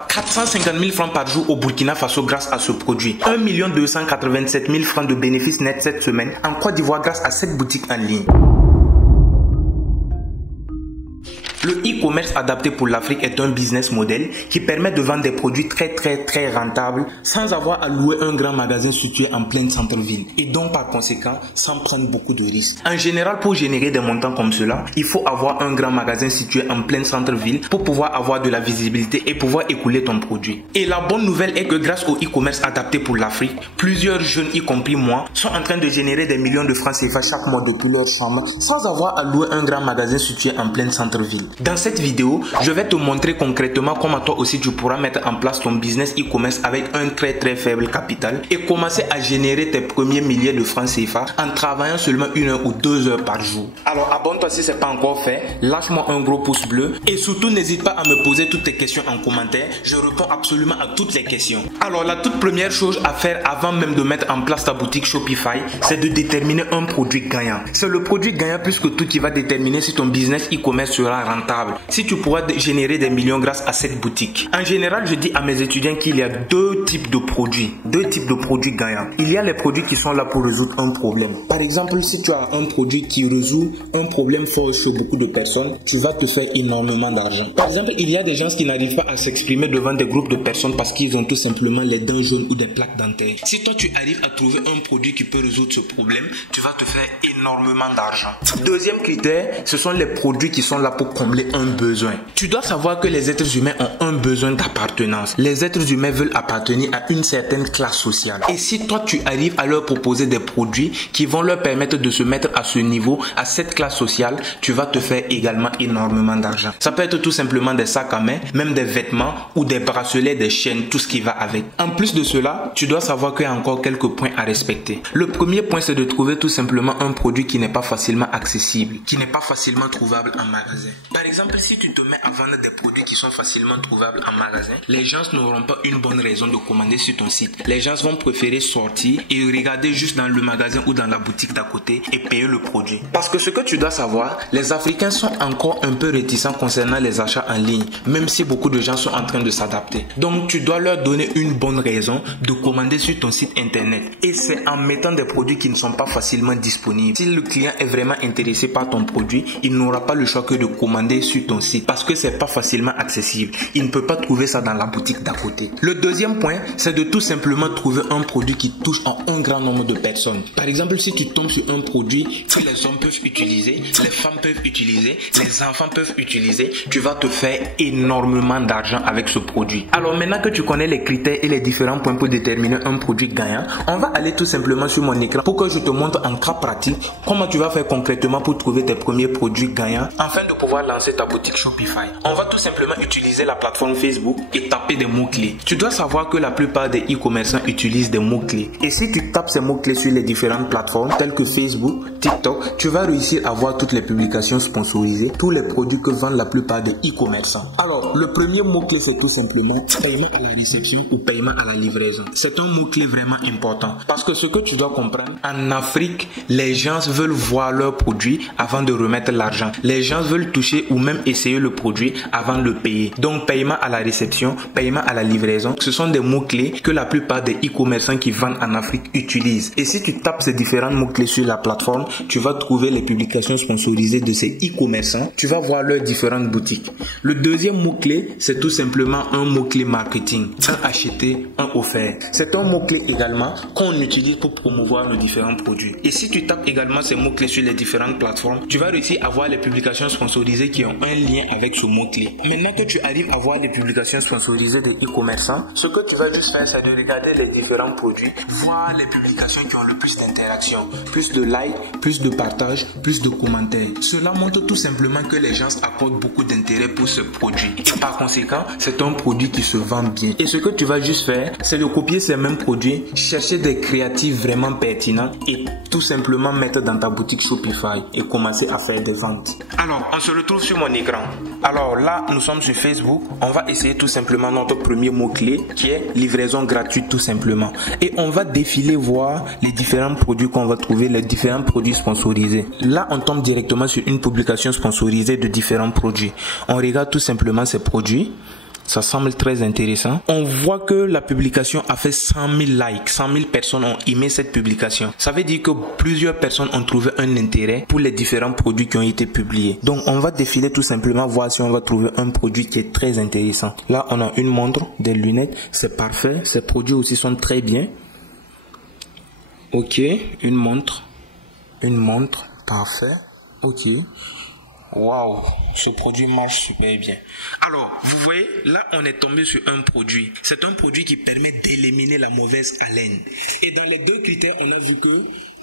450 000 francs par jour au Burkina Faso grâce à ce produit. 1 287 000 francs de bénéfices nets cette semaine en Côte d'Ivoire grâce à cette boutique en ligne. Le e-commerce adapté pour l'Afrique est un business model qui permet de vendre des produits très rentables sans avoir à louer un grand magasin situé en plein centre-ville et donc par conséquent sans prendre beaucoup de risques. En général, pour générer des montants comme cela, il faut avoir un grand magasin situé en plein centre-ville pour pouvoir avoir de la visibilité et pouvoir écouler ton produit. Et la bonne nouvelle est que grâce au e-commerce adapté pour l'Afrique, plusieurs jeunes, y compris moi, sont en train de générer des millions de francs CFA chaque mois depuis leur chambre sans avoir à louer un grand magasin situé en plein centre-ville. Dans cette vidéo, je vais te montrer concrètement comment toi aussi tu pourras mettre en place ton business e-commerce avec un très faible capital et commencer à générer tes premiers milliers de francs CFA en travaillant seulement 1 heure ou 2 heures par jour. Alors abonne-toi si ce n'est pas encore fait, lâche-moi un gros pouce bleu et surtout n'hésite pas à me poser toutes tes questions en commentaire, je réponds absolument à toutes les questions. Alors la toute première chose à faire avant même de mettre en place ta boutique Shopify, c'est de déterminer un produit gagnant. C'est le produit gagnant plus que tout qui va déterminer si ton business e-commerce sera rentable, si tu pourras générer des millions grâce à cette boutique. En général, je dis à mes étudiants qu'il y a deux types de produits gagnants. Il y a les produits qui sont là pour résoudre un problème. Par exemple, si tu as un produit qui résout un problème fort chez beaucoup de personnes, tu vas te faire énormément d'argent. Par exemple, il y a des gens qui n'arrivent pas à s'exprimer devant des groupes de personnes parce qu'ils ont tout simplement les dents jaunes ou des plaques dentaires. Si toi tu arrives à trouver un produit qui peut résoudre ce problème, tu vas te faire énormément d'argent. Deuxième critère, ce sont les produits qui sont là pour combler un besoin. Tu dois savoir que les êtres humains ont un besoin d'appartenance. Les êtres humains veulent appartenir à une certaine classe sociale. Et si toi tu arrives à leur proposer des produits qui vont leur permettre de se mettre à ce niveau, à cette classe sociale, tu vas te faire également énormément d'argent. Ça peut être tout simplement des sacs à main, même des vêtements ou des bracelets, des chaînes, tout ce qui va avec. En plus de cela, tu dois savoir qu'il y a encore quelques points à respecter. Le premier point, c'est de trouver tout simplement un produit qui n'est pas facilement accessible, qui n'est pas facilement trouvable en magasin. Par exemple, si tu te mets à vendre des produits qui sont facilement trouvables en magasin, les gens n'auront pas une bonne raison de commander sur ton site. Les gens vont préférer sortir et regarder juste dans le magasin ou dans la boutique d'à côté et payer le produit. Parce que ce que tu dois savoir, les Africains sont encore un peu réticents concernant les achats en ligne, même si beaucoup de gens sont en train de s'adapter. Donc tu dois leur donner une bonne raison de commander sur ton site internet. Et c'est en mettant des produits qui ne sont pas facilement disponibles. Si le client est vraiment intéressé par ton produit, il n'aura pas le choix que de commander sur ton site parce que c'est pas facilement accessible. Il ne peut pas trouver ça dans la boutique d'à côté. Le deuxième point, c'est de tout simplement trouver un produit qui touche à un grand nombre de personnes. Par exemple, si tu tombes sur un produit que les hommes peuvent utiliser, les femmes peuvent utiliser, les enfants peuvent utiliser, tu vas te faire énormément d'argent avec ce produit. Alors maintenant que tu connais les critères et les différents points pour déterminer un produit gagnant, on va aller tout simplement sur mon écran pour que je te montre en cas pratique comment tu vas faire concrètement pour trouver tes premiers produits gagnants afin de pouvoir lancer ta boutique Shopify. On va tout simplement utiliser la plateforme Facebook et taper des mots-clés. Tu dois savoir que la plupart des e-commerçants utilisent des mots-clés. Et si tu tapes ces mots-clés sur les différentes plateformes telles que Facebook, TikTok, tu vas réussir à voir toutes les publications sponsorisées, tous les produits que vendent la plupart des e-commerçants. Alors, le premier mot-clé, c'est tout simplement paiement à la réception ou paiement à la livraison. C'est un mot-clé vraiment important. Parce que ce que tu dois comprendre, en Afrique, les gens veulent voir leurs produits avant de remettre l'argent. Les gens veulent toucher ou même essayer le produit avant de le payer. Donc, paiement à la réception, paiement à la livraison, ce sont des mots-clés que la plupart des e-commerçants qui vendent en Afrique utilisent. Et si tu tapes ces différents mots-clés sur la plateforme, tu vas trouver les publications sponsorisées de ces e-commerçants. Tu vas voir leurs différentes boutiques. Le deuxième mot-clé, c'est tout simplement un mot-clé marketing. Un acheté, un offert. C'est un mot-clé également qu'on utilise pour promouvoir nos différents produits. Et si tu tapes également ces mots-clés sur les différentes plateformes, tu vas réussir à voir les publications sponsorisées qui ont un lien avec ce mot-clé. Maintenant que tu arrives à voir les publications sponsorisées des e-commerçants, ce que tu vas juste faire, c'est de regarder les différents produits, voir les publications qui ont le plus d'interaction, plus de likes, plus de partages, plus de commentaires. Cela montre tout simplement que les gens accordent beaucoup d'intérêt pour ce produit. Et par conséquent, c'est un produit qui se vend bien. Et ce que tu vas juste faire, c'est de copier ces mêmes produits, chercher des créatifs vraiment pertinents et tout simplement mettre dans ta boutique Shopify et commencer à faire des ventes. Alors, on se retrouve sur mon écran. Alors là, nous sommes sur Facebook. On va essayer tout simplement notre premier mot-clé qui est livraison gratuite tout simplement. Et on va défiler voir les différents produits qu'on va trouver, les différents produits sponsorisés. Là, on tombe directement sur une publication sponsorisée de différents produits. On regarde tout simplement ces produits. Ça semble très intéressant. On voit que la publication a fait 100 000 likes. 100 000 personnes ont aimé cette publication. Ça veut dire que plusieurs personnes ont trouvé un intérêt pour les différents produits qui ont été publiés. Donc, on va défiler tout simplement, voir si on va trouver un produit qui est très intéressant. Là, on a une montre, des lunettes. C'est parfait. Ces produits aussi sont très bien. Ok, une montre. Une montre. Parfait. Ok. Waouh, ce produit marche super bien. Alors, vous voyez, là, on est tombé sur un produit. C'est un produit qui permet d'éliminer la mauvaise haleine. Et dans les deux critères, on a vu que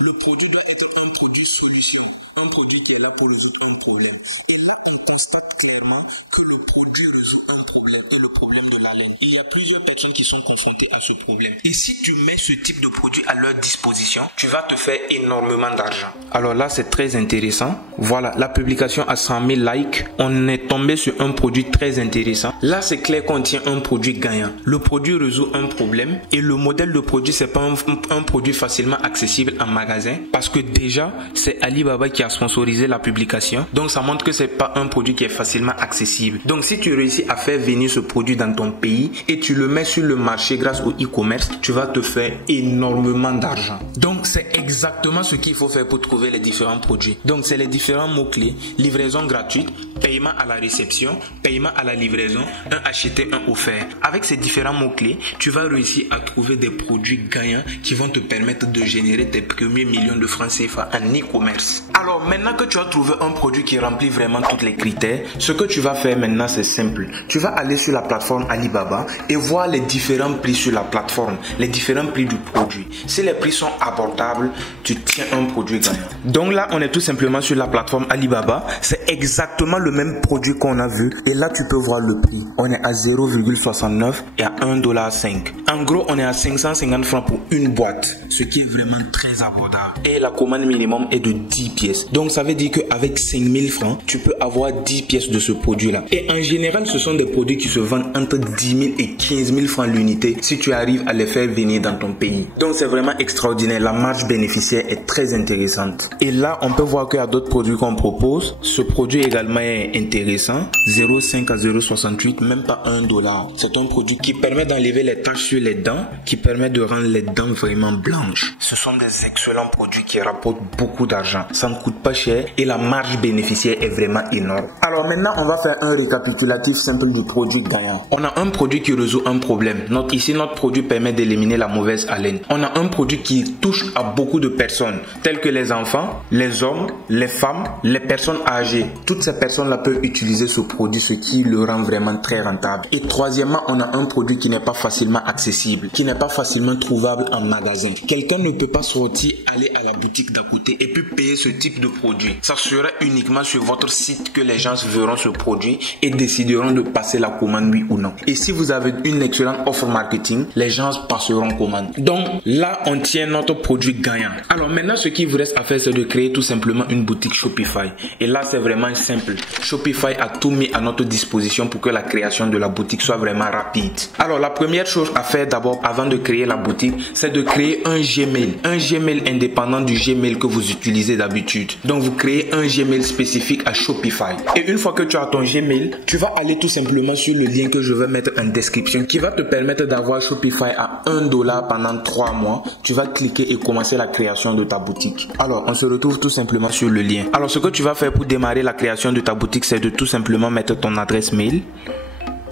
le produit doit être un produit solution. Un produit qui est là pour résoudre un problème. Et là, on constate clairement que le produit résout un problème et le problème de l'haleine. Il y a plusieurs personnes qui sont confrontées à ce problème. Et si tu mets ce type de produit à leur disposition, tu vas te faire énormément d'argent. Alors là, c'est très intéressant. Voilà, la publication a 100 000 likes. On est tombé sur un produit très intéressant. Là, c'est clair qu'on tient un produit gagnant. Le produit résout un problème et le modèle de produit, c'est pas un produit facilement accessible en magasin parce que déjà, c'est Alibaba qui a sponsorisé la publication. Donc, ça montre que c'est pas un produit qui est facilement accessible. Donc, si tu réussis à faire venir ce produit dans ton pays et tu le mets sur le marché grâce au e-commerce, tu vas te faire énormément d'argent. Donc, c'est exactement ce qu'il faut faire pour trouver les différents produits. Donc, c'est les différents mots-clés. Livraison gratuite, paiement à la réception, paiement à la livraison, un acheté, un offert. Avec ces différents mots-clés, tu vas réussir à trouver des produits gagnants qui vont te permettre de générer tes premiers millions de francs CFA en e-commerce. Alors, maintenant que tu as trouvé un produit qui remplit vraiment tous les critères, ce que tu vas faire maintenant, c'est simple. Tu vas aller sur la plateforme Alibaba et voir les différents prix sur la plateforme, les différents prix du produit. Si les prix sont abordables, tu tiens un produit gagnant. Donc là, on est tout simplement sur la plateforme Alibaba. C'est exactement le même produit qu'on a vu. Et là, tu peux voir le prix. On est à 0,69 et à 1,5 $. En gros, on est à 550 francs pour une boîte, ce qui est vraiment très abordable. Et la commande minimum est de 10 pièces. Donc, ça veut dire qu'avec 5000 francs, tu peux avoir 10 pièces de ce produit-là. Et en général, ce sont des produits qui se vendent entre 10 000 et 15 000 francs l'unité si tu arrives à les faire venir dans ton pays. Donc, c'est vraiment extraordinaire. La marge bénéficiaire est très intéressante. Et là, on peut voir qu'il y a d'autres produits qu'on propose. Ce produit également est intéressant. 0,5 à 0,68, même pas $1. C'est un produit qui permet d'enlever les taches sur les dents, qui permet de rendre les dents vraiment blanches. Ce sont des excellents produits qui rapportent beaucoup d'argent. Ça ne coûte pas cher et la marge bénéficiaire est vraiment énorme. Alors maintenant, on va faire un récapitulatif simple du produit gagnant. On a un produit qui résout un problème. Ici, notre produit permet d'éliminer la mauvaise haleine. On a un produit qui touche à beaucoup de personnes, telles que les enfants, les hommes, les femmes, les personnes âgées. Toutes ces personnes-là peuvent utiliser ce produit, ce qui le rend vraiment très rentable. Et troisièmement, on a un produit qui n'est pas facilement accessible, qui n'est pas facilement trouvable en magasin. Quelqu'un ne peut pas sortir, aller à la boutique d'à côté et puis payer ce type de produit. Ça sera uniquement sur votre site que les gens verront ce produit et décideront de passer la commande, oui ou non. Et si vous avez une excellente offre marketing, les gens passeront commande. Donc là, on tient notre produit gagnant. Alors maintenant, ce qu'il vous reste à faire, c'est de créer tout simplement une boutique Shopify. Et là, c'est vraiment simple. Shopify a tout mis à notre disposition pour que la création de la boutique soit vraiment rapide. Alors la première chose à faire d'abord avant de créer la boutique, c'est de créer un Gmail. Un Gmail indépendant du Gmail que vous utilisez d'habitude. Donc vous créez un Gmail spécifique à Shopify. Et une fois que tu as ton Gmail, tu vas aller tout simplement sur le lien que je vais mettre en description qui va te permettre d'avoir Shopify à $1 pendant 3 mois. Tu vas cliquer et commencer la création de ta boutique. Alors on se retrouve tout simplement sur le lien. Alors ce que tu vas faire pour démarrer la création de ta boutique, c'est de tout simplement mettre ton adresse mail.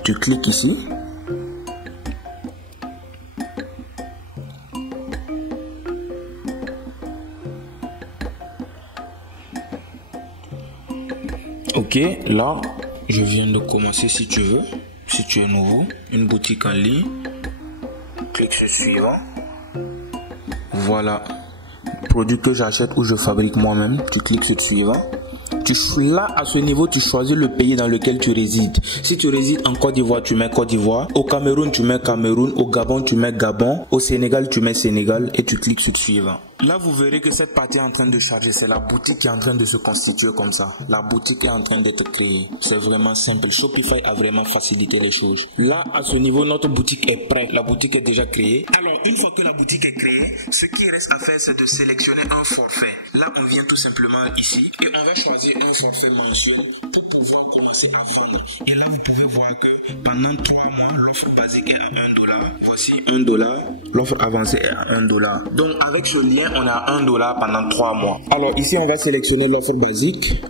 Tu cliques ici. Ok, là, je viens de commencer si tu veux. Si tu es nouveau, une boutique en ligne. Clique sur suivant. Voilà. Produit que j'achète ou je fabrique moi-même. Tu cliques sur suivant. Là, à ce niveau, tu choisis le pays dans lequel tu résides. Si tu résides en Côte d'Ivoire, tu mets Côte d'Ivoire. Au Cameroun, tu mets Cameroun. Au Gabon, tu mets Gabon. Au Sénégal, tu mets Sénégal. Et tu cliques sur suivant. Là, vous verrez que cette partie est en train de charger. C'est la boutique qui est en train de se constituer comme ça. La boutique est en train d'être créée. C'est vraiment simple. Shopify a vraiment facilité les choses. Là, à ce niveau, notre boutique est prête. La boutique est déjà créée. Alors, une fois que la boutique est créée, ce qui reste à faire, c'est de sélectionner un forfait. Là, on vient tout simplement ici et on va choisir un forfait mensuel pour pouvoir commencer à vendre. Et là, vous pouvez voir que pendant 3 mois, l'offre basique est à $1. Voici $1. L'offre avancée est à $1. Donc, avec ce lien, on a $1 pendant 3 mois. Alors, ici, on va sélectionner l'offre basique.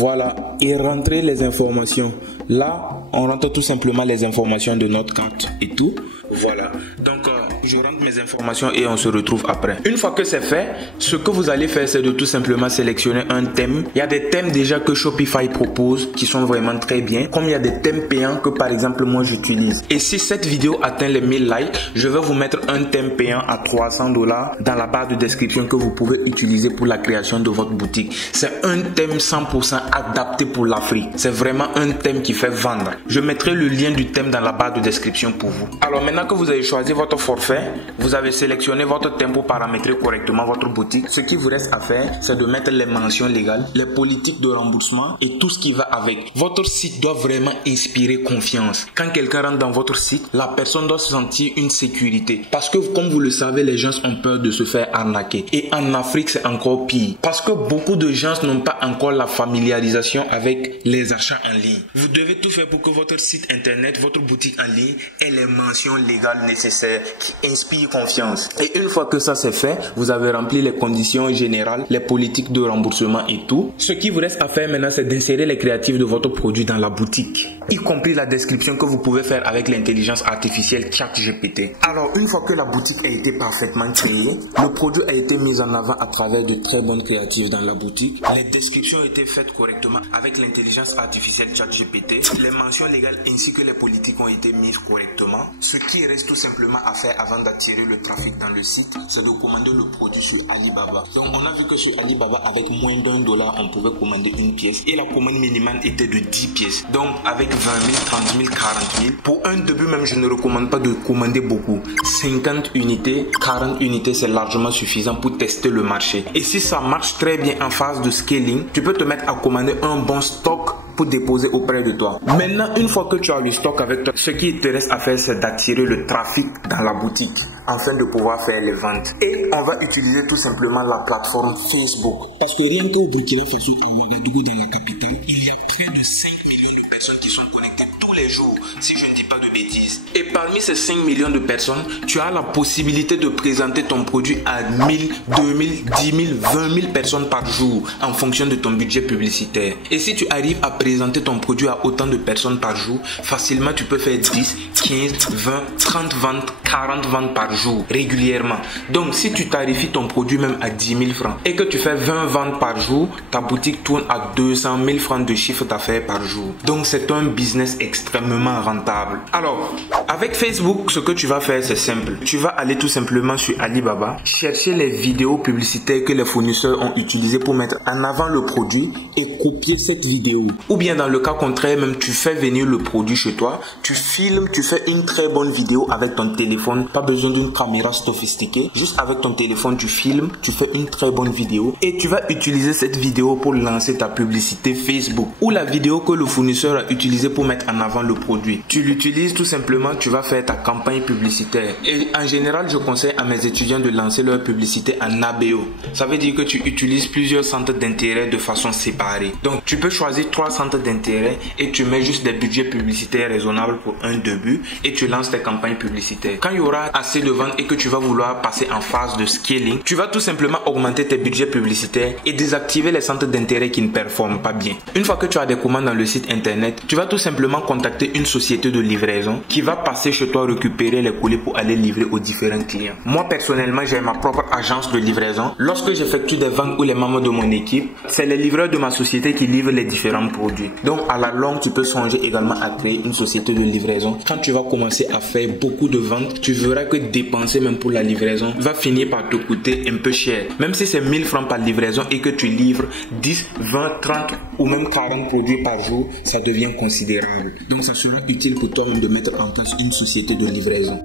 Voilà. Et rentrer les informations. Là, on rentre tout simplement les informations de notre carte et tout. Voilà. Donc, je rentre mes informations et on se retrouve après. Une fois que c'est fait, ce que vous allez faire, c'est de tout simplement sélectionner un thème. Il y a des thèmes déjà que Shopify propose qui sont vraiment très bien. Comme il y a des thèmes payants que par exemple moi j'utilise. Et si cette vidéo atteint les 1000 likes, je vais vous mettre un thème payant à $300 dans la barre de description que vous pouvez utiliser pour la création de votre boutique. C'est un thème 100% adapté pour l'Afrique. C'est vraiment un thème qui fait vendre. Je mettrai le lien du thème dans la barre de description pour vous. Alors maintenant que vous avez choisi votre forfait, vous avez sélectionné votre thème pour paramétrer correctement votre boutique. Ce qui vous reste à faire, c'est de mettre les mentions légales, les politiques de remboursement et tout ce qui va avec. Votre site doit vraiment inspirer confiance. Quand quelqu'un rentre dans votre site, la personne doit sentir une sécurité. Parce que comme vous le savez, les gens ont peur de se faire arnaquer. Et en Afrique, c'est encore pire. Parce que beaucoup de gens n'ont pas encore la familiarisation avec les achats en ligne. Vous devez tout faire pour que votre site internet, votre boutique en ligne ait les mentions légales nécessaires qui inspirent confiance. Et une fois que ça c'est fait, vous avez rempli les conditions générales, les politiques de remboursement et tout. Ce qui vous reste à faire maintenant, c'est d'insérer les créatifs de votre produit dans la boutique, y compris la description que vous pouvez faire avec l'intelligence artificielle ChatGPT. Alors, une fois que la boutique a été parfaitement créée, le produit a été mis en avant à travers de très bonnes créatives dans la boutique. Les descriptions ont été faites correctement avec l'intelligence artificielle ChatGPT. Les mentions légales ainsi que les politiques ont été mises correctement. Ce qui reste tout simplement à faire avant d'attirer le trafic dans le site, c'est de commander le produit sur Alibaba. Donc on a vu que sur Alibaba, avec moins d'$1, on pouvait commander une pièce et la commande minimale était de 10 pièces. Donc avec 20 000, 30 000, 40 000, pour un début même, je ne recommande pas de commander beaucoup. 50 unités, 40 unités, c'est largement suffisant pour tester le marché. Et si ça marche très bien en phase de scaling, tu peux te mettre à commander un bon stock pour déposer auprès de toi. Maintenant, une fois que tu as le stock avec toi, ce qui te reste à faire, c'est d'attirer le trafic dans la boutique afin de pouvoir faire les ventes. Et on va utiliser tout simplement la plateforme Facebook. Parce que rien qu'au Burkina Faso, dans la capitale, il y a près de 5 millions de personnes qui sont connectées tous les jours, si je ne dis pas de bêtises. Et parmi ces 5 millions de personnes, tu as la possibilité de présenter ton produit à 1000, 2000, 10 000, 20 000 personnes par jour en fonction de ton budget publicitaire. Et si tu arrives à présenter ton produit à autant de personnes par jour, facilement tu peux faire 10, 15, 20, 30 ventes, 40 ventes par jour régulièrement. Donc si tu tarifies ton produit même à 10 000 francs et que tu fais 20 ventes par jour, ta boutique tourne à 200 000 francs de chiffre d'affaires par jour. Donc c'est un business extrêmement rentable. Alors, avec Facebook, ce que tu vas faire, c'est simple. Tu vas aller tout simplement sur Alibaba, chercher les vidéos publicitaires que les fournisseurs ont utilisées pour mettre en avant le produit et copier cette vidéo. Ou bien dans le cas contraire, même tu fais venir le produit chez toi, tu filmes, tu fais une très bonne vidéo avec ton téléphone. Pas besoin d'une caméra sophistiquée. Juste avec ton téléphone, tu filmes, tu fais une très bonne vidéo et tu vas utiliser cette vidéo pour lancer ta publicité Facebook ou la vidéo que le fournisseur a utilisée pour mettre en avant le produit. Tu l'utilises tout simplement, tu vas faire ta campagne publicitaire. Et en général, je conseille à mes étudiants de lancer leur publicité en ABO. Ça veut dire que tu utilises plusieurs centres d'intérêt de façon séparée. Donc, tu peux choisir 3 centres d'intérêt et tu mets juste des budgets publicitaires raisonnables pour un début et tu lances tes campagnes publicitaires. Quand il y aura assez de ventes et que tu vas vouloir passer en phase de scaling, tu vas tout simplement augmenter tes budgets publicitaires et désactiver les centres d'intérêt qui ne performent pas bien. Une fois que tu as des commandes dans le site internet, tu vas tout simplement contacter une société de livraison qui va passer chez toi récupérer les colis pour aller livrer aux différents clients. Moi personnellement, j'ai ma propre agence de livraison. Lorsque j'effectue des ventes ou les membres de mon équipe, c'est les livreurs de ma société qui livrent les différents produits. Donc à la longue, tu peux songer également à créer une société de livraison. Quand tu vas commencer à faire beaucoup de ventes, tu verras que dépenser même pour la livraison va finir par te coûter un peu cher. Même si c'est 1000 francs par livraison et que tu livres 10, 20, 30 ou même 40 produits par jour, ça devient considérable. Donc ça sera utile pour toi même de mettre en place une société de livraison.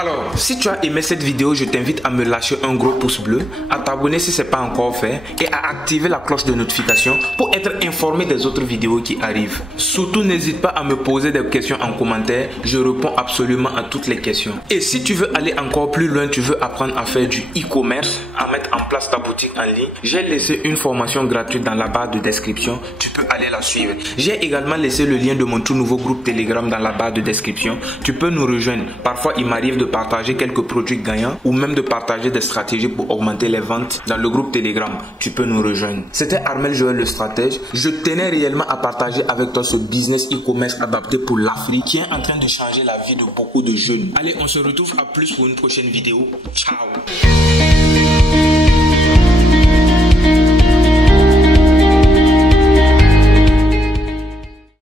Alors, si tu as aimé cette vidéo, je t'invite à me lâcher un gros pouce bleu, à t'abonner si ce n'est pas encore fait et à activer la cloche de notification pour être informé des autres vidéos qui arrivent. Surtout, n'hésite pas à me poser des questions en commentaire, je réponds absolument à toutes les questions. Et si tu veux aller encore plus loin, tu veux apprendre à faire du e-commerce, à mettre en place ta boutique en ligne, j'ai laissé une formation gratuite dans la barre de description, tu peux aller la suivre. J'ai également laissé le lien de mon tout nouveau groupe Telegram dans la barre de description, tu peux nous rejoindre. Parfois, il m'arrive de partager quelques produits gagnants ou même de partager des stratégies pour augmenter les ventes dans le groupe Telegram. Tu peux nous rejoindre. C'était Armel Joël le stratège. Je tenais réellement à partager avec toi ce business e-commerce adapté pour l'Afrique qui est en train de changer la vie de beaucoup de jeunes. Allez, on se retrouve à plus pour une prochaine vidéo. Ciao.